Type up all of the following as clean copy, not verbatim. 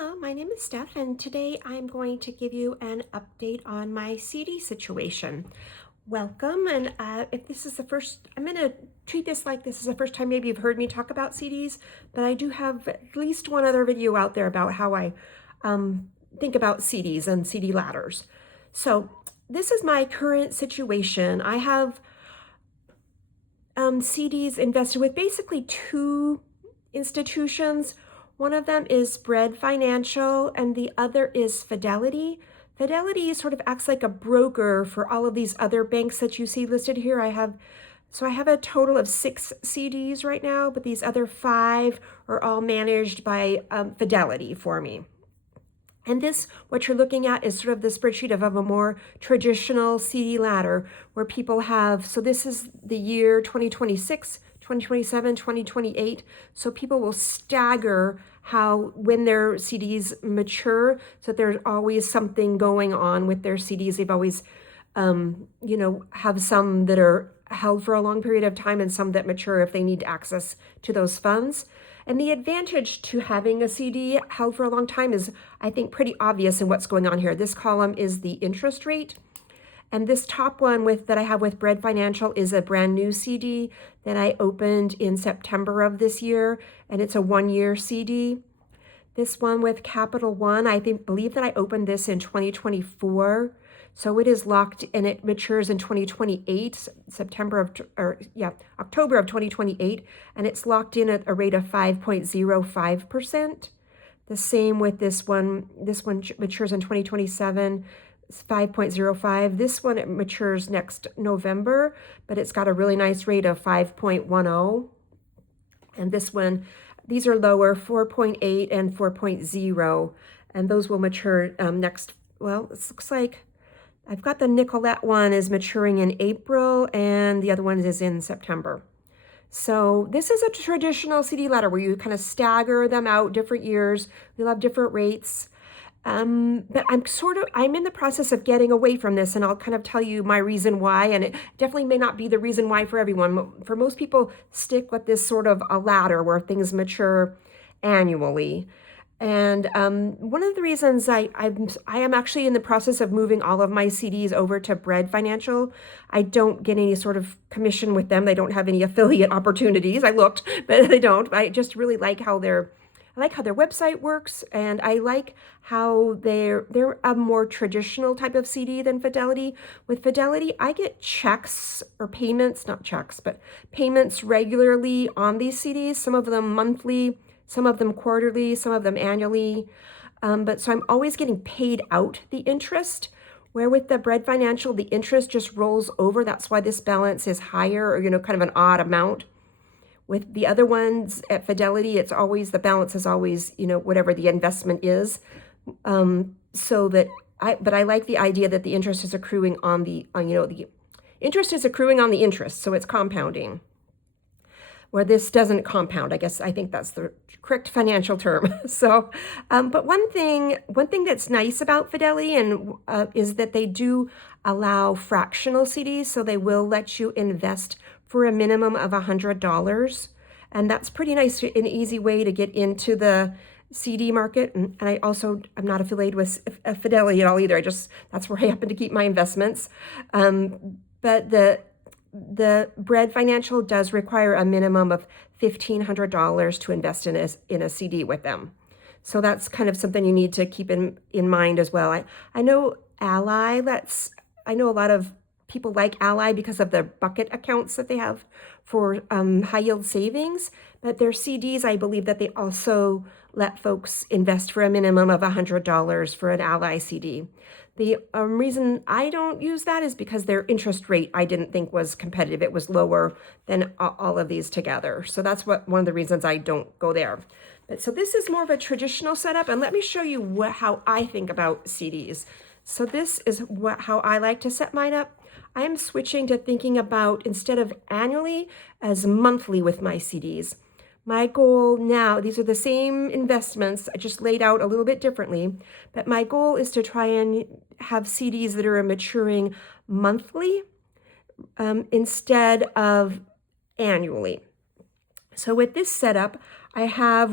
Hello, my name is Steph, and today I'm going to give you an update on my CD situation. Welcome, and if this is the first, I'm going to treat this like this is the first time maybe you've heard me talk about CDs, but I do have at least one other video out there about how I think about CDs and CD ladders. So this is my current situation. I have CDs invested with basically two institutions. One of them is Bread Financial and the other is Fidelity. Fidelity sort of acts like a broker for all of these other banks that you see listed here. I have a total of 6 CDs right now, but these other 5 are all managed by Fidelity for me. And this, what you're looking at, is sort of the spreadsheet of a more traditional CD ladder where people have, so this is the year 2026, 2027, 2028. So people will stagger when their CDs mature, so that there's always something going on with their CDs. They've always, have some that are held for a long period of time and some that mature if they need access to those funds. And the advantage to having a CD held for a long time is, I think, pretty obvious in what's going on here. This column is the interest rate. And this top one that I have with Bread Financial is a brand new CD that I opened in September of this year, and it's a 1-year CD. This one with Capital One, believe that I opened this in 2024. So it is locked and it matures in 2028, October of 2028, and it's locked in at a rate of 5.05%. The same with this one. This one matures in 2027. 5.05. This one, it matures next November, but it's got a really nice rate of 5.10. And this one, these are lower, 4.8 and 4.0, and those will mature next, well, it looks like I've got the Nicolette one is maturing in April, and the other one is in September. So this is a traditional CD ladder where you kind of stagger them out different years. You'll have different rates. But I'm in the process of getting away from this, and I'll kind of tell you my reason why, and it definitely may not be the reason why for everyone. For most people, stick with this sort of a ladder where things mature annually. And one of the reasons I am actually in the process of moving all of my CDs over to Bread Financial. I don't get any sort of commission with them. They don't have any affiliate opportunities. I looked, but they don't. I just really like how their website works, and I like how they're a more traditional type of CD than Fidelity. With Fidelity, I get checks or payments, not checks, but payments regularly on these CDs, some of them monthly, some of them quarterly, some of them annually. So I'm always getting paid out the interest, where with the Bread Financial, the interest just rolls over. That's why this balance is higher, or, kind of an odd amount. With the other ones at Fidelity, the balance is always, whatever the investment is. But I like the idea that the interest is accruing on the interest is accruing on the interest, so it's compounding. Where this doesn't compound, I think that's the correct financial term. So, but one thing that's nice about Fidelity is that they do allow fractional CDs, so they will let you invest for a minimum of $100, and that's pretty nice, an easy way to get into the CD market. And I'm not affiliated with Fidelity at all either. That's where I happen to keep my investments. But the Bread Financial does require a minimum of $1,500 to invest in a CD with them. So that's kind of something you need to keep in mind as well. I know Ally, I know a lot of people like Ally because of the bucket accounts that they have for high yield savings, but their CDs, I believe that they also let folks invest for a minimum of $100 for an Ally CD. The reason I don't use that is because their interest rate I didn't think was competitive. It was lower than all of these together. So that's one of the reasons I don't go there. But so this is more of a traditional setup, and let me show you how I think about CDs. So this is how I like to set mine up. I'm switching to thinking about, instead of annually, as monthly with my CDs. My goal now, these are the same investments, I just laid out a little bit differently, but my goal is to try and have CDs that are maturing monthly instead of annually. So with this setup, I have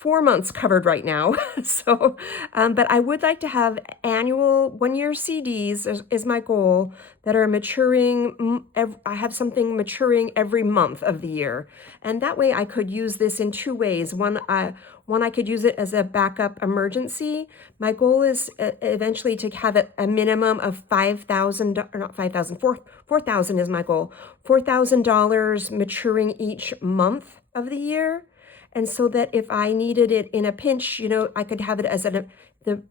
4 months covered right now. So, but I would like to have annual 1-year CDs is my goal that are maturing. I have something maturing every month of the year. And that way I could use this in two ways. One, I could use it as a backup emergency. My goal is eventually to have it a minimum of $5,000, or not 5,000, 4,000 is my goal. $4,000 maturing each month of the year. And so that if I needed it in a pinch, I could have it as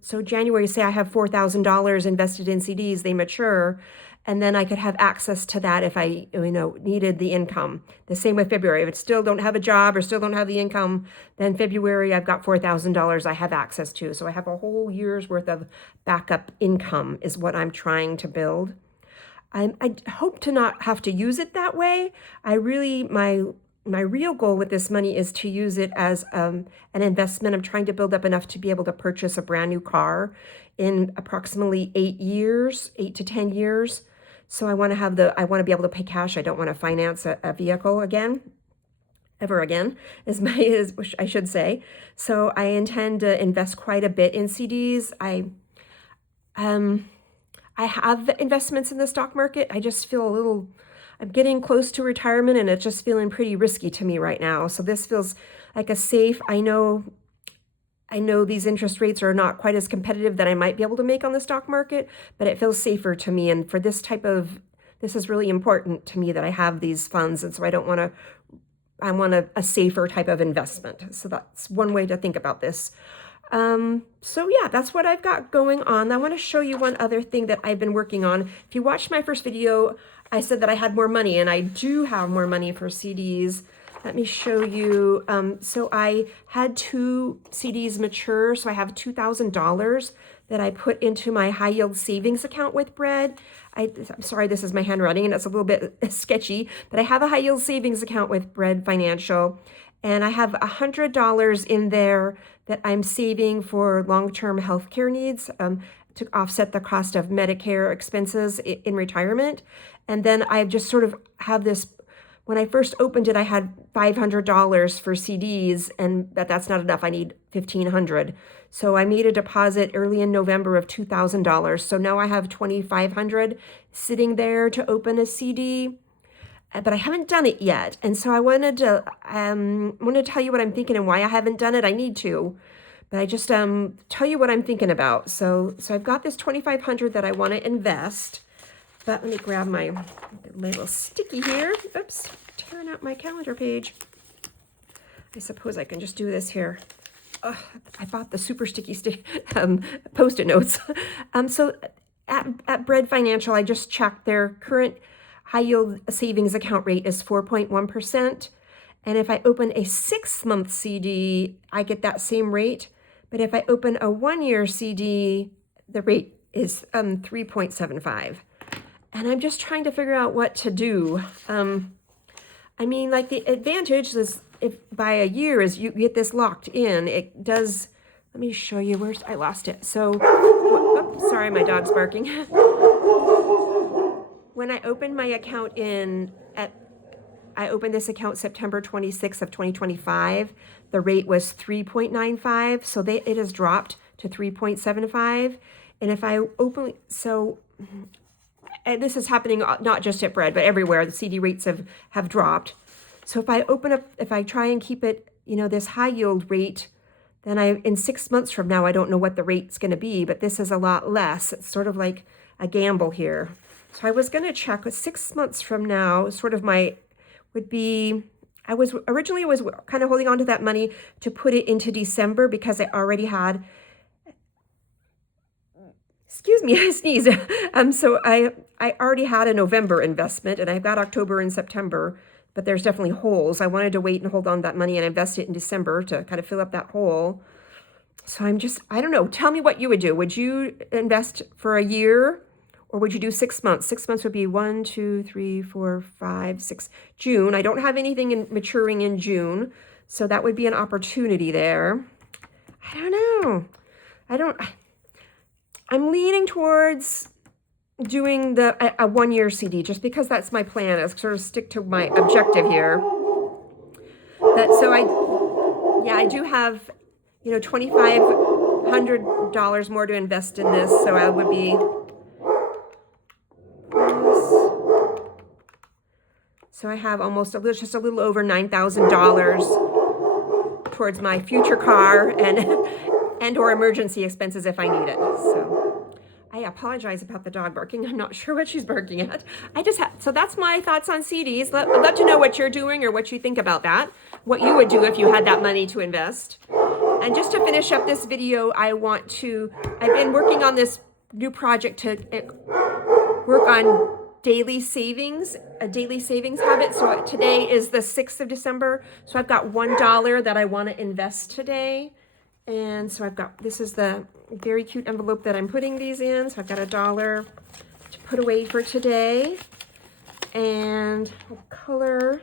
so January, say I have $4,000 invested in CDs, they mature, and then I could have access to that if I, needed the income. The same with February. If I still don't have a job or still don't have the income, then February I've got $4,000 I have access to. So I have a whole year's worth of backup income is what I'm trying to build. I hope to not have to use it that way. My real goal with this money is to use it as an investment. I'm trying to build up enough to be able to purchase a brand new car in approximately 8 to 10 years. So I want to be able to pay cash. I don't want to finance a vehicle ever again, which I should say. So I intend to invest quite a bit in CDs. I have investments in the stock market. I just feel I'm getting close to retirement and it's just feeling pretty risky to me right now. So this feels like a safe, I know these interest rates are not quite as competitive that I might be able to make on the stock market, but it feels safer to me. And for this is really important to me that I have these funds. And so I want a safer type of investment. So that's one way to think about this. So yeah, that's what I've got going on. I want to show you one other thing that I've been working on. If you watched my first video, I said that I had more money, and I do have more money for CDs. Let me show you. So I had 2 CDs mature, so I have $2,000 that I put into my high yield savings account with BOUET. I'm sorry, this is my handwriting and it's a little bit sketchy, but I have a high yield savings account with BOUET Financial, and I have $100 in there that I'm saving for long-term health care needs to offset the cost of Medicare expenses in retirement. And then I just sort of have this, when I first opened it, I had $500 for CDs, and that's not enough. I need $1,500. So I made a deposit early in November of $2,000. So now I have $2,500 sitting there to open a CD, but I haven't done it yet. And so I wanted to tell you what I'm thinking and why I haven't done it. I need to, but I just tell you what I'm thinking about. So I've got this $2,500 that I want to invest. But let me grab my little sticky here. Oops, tearing out my calendar page. I suppose I can just do this here. I bought the super sticky Post-it notes. So at BOUET Financial, I just checked their current high yield savings account rate is 4.1%. And if I open a 6-month CD, I get that same rate. But if I open a 1-year CD, the rate is 3.75. And I'm just trying to figure out what to do. I mean, like, the advantage is if by a year is you get this locked in. It does. Let me show you I lost it. So, sorry, my dog's barking. When I opened my account I opened this account September 26th of 2025. The rate was 3.95. So it has dropped to 3.75. And if I open, and this is happening not just at BOUET, but everywhere, the CD rates have dropped. So if I try and keep it, this high yield rate, then in 6 months from now, I don't know what the rate's going to be, but this is a lot less. It's sort of like a gamble here. So I was going to check 6 months from now, I was originally kind of holding on to that money to put it into December because I already had, excuse me, I sneezed. So I already had a November investment, and I've got October and September, but there's definitely holes. I wanted to wait and hold on to that money and invest it in December to kind of fill up that hole. So I don't know. Tell me what you would do. Would you invest for a year, or would you do 6 months? 6 months would be 1, 2, 3, 4, 5, 6. June. I don't have anything maturing in June, so that would be an opportunity there. I don't know. I'm leaning towards doing a 1-year CD just because that's my plan. I sort of stick to my objective here. so I do have, you know, $2,500 more to invest in this, so I would be, so I have almost just a little over $9,000 towards my future car and or emergency expenses if I need it. So I apologize about the dog barking. I'm not sure what she's barking at. So that's my thoughts on CDs. I'd love to know what you're doing or what you think about that, what you would do if you had that money to invest. And just to finish up this video, I've been working on this new project to work on daily savings, a daily savings habit. So today is the 6th of December. So I've got $1 that I want to invest today. And so this is the very cute envelope that I'm putting these in. So I've got $1 to put away for today. And what color?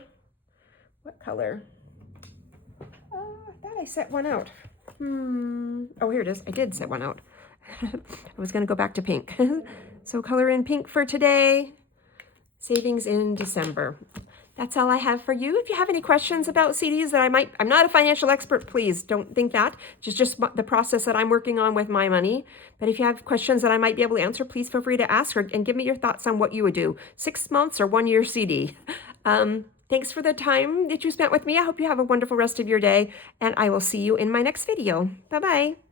I thought I set one out. Oh, here it is. I did set one out. I was going to go back to pink. So color in pink for today. Savings in December. That's all I have for you. If you have any questions about CDs that I'm not a financial expert, please don't think that. Just the process that I'm working on with my money. But if you have questions that I might be able to answer, please feel free to ask and give me your thoughts on what you would do. 6 months or 1 year CD. Thanks for the time that you spent with me. I hope you have a wonderful rest of your day, and I will see you in my next video. Bye-bye.